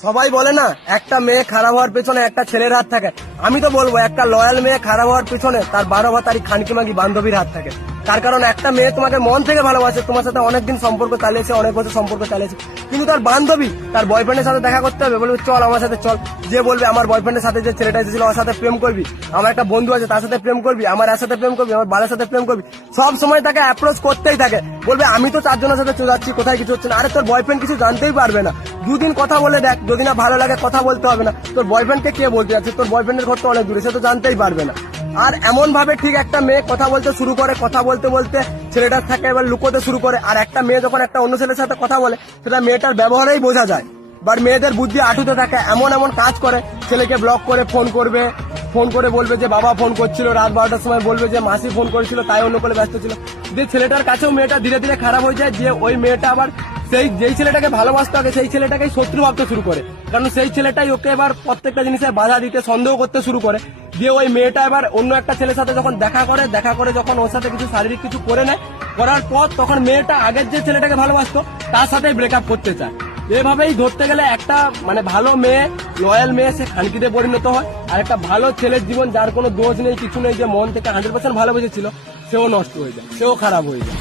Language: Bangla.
সবাই বলে না একটা মেয়ে খারাপ হওয়ার পেছনে একটা ছেলের হাত থাকে। আমি তো বলবো একটা লয়াল মেয়ে খারাপ হওয়ার পেছনে তার 12 তারিখ খানকি মাগি বান্ধবীর হাত থাকে। তার কারণ একটা মেয়ে তোমাকে মন থেকে ভালোবাসে, তোমার সাথে অনেকদিন সম্পর্ক চালিয়েছে, অনেক বছর সম্পর্ক চালিয়েছে, কিন্তু তার বান্ধবী তার বয়ফ্রেন্ডের সাথে দেখা করতে হবে, বলবে চল আমার সাথে চল। যে বলবে আমার বয়ফ্রেন্ডের সাথে যে ছেলেটা এসেছিল ওর সাথে প্রেম করবি, আমার একটা বন্ধু আছে তার সাথে প্রেম করবি, আমার এর সাথে প্রেম করবি, আমার বালের সাথে প্রেম করবি, সব সময় তাকে অ্যাপ্রোচ করতেই থাকে। বলবে আমি তো 4 জনের সাথে যাচ্ছি, কোথায় কিছু হচ্ছে না। আরে তোর বয়ফ্রেন্ড কিছু জানতেই পারবে না, দুদিন কথা বলে দেখ, যদি না ভালো লাগে কথা বলতে হবে না। তোর বয়ফ্রেন্ডকে কে বলতে যাচ্ছে, তোর বয়ফ্রেন্ডের ঘর তো অনেক দূরে, সে তো জানতেই পারবে না। আর এমন ভাবে ঠিক একটা মেয়ে কথা বলতে শুরু করে, কথা বলতে বলতে ছেলেটার থাকে এবার লুকোতে শুরু করে। আর একটা মেয়ে যখন একটা অন্য ছেলের সাথে কথা বলে সেটা মেয়েটার ব্যবহারেই বোঝা যায়। বাট মেয়েদের বুদ্ধি আটুতে থাকে, এমন এমন কাজ করে, ছেলেকে ব্লক করে ফোন করবে, ফোন করে বলবে যে বাবা ফোন করছিল, রাত 12টার সময় বলবে যে মাসি ফোন করেছিল, তাই অন্য করে ব্যস্ত ছিল। যে ছেলেটার কাছেও মেয়েটা ধীরে ধীরে খারাপ হয়ে যায়, যে ওই মেয়েটা আবার সেই যেই ছেলেটাকে ভালোবাসতে হবে সেই ছেলেটাকেই শত্রু ভাবতে শুরু করে, কারণ সেই ছেলেটাই ওকে এবার প্রত্যেকটা জিনিসে বাধা দিতে, সন্দেহ করতে শুরু করে। দিয়ে ওই মেয়েটা এবার অন্য একটা ছেলের সাথে যখন দেখা করে যখন ওর সাথে কিছু শারীরিক কিছু করে নেয়, করার পর তখন মেয়েটা আগের যে ছেলেটাকে ভালোবাসতো তার সাথে ব্রেকআপ করতে চায়। এভাবেই ধরতে গেলে একটা মানে ভালো মেয়ে, লয়াল মেয়ে, সে খানকিতে পরিণত হয়। আর একটা ভালো ছেলের জীবন, যার কোনো দোষ নেই কিছু নেই, যে মন থেকে 100% ভালোবেসেছিল, সেও নষ্ট হয়ে যায়, সেও খারাপ হয়ে যায়।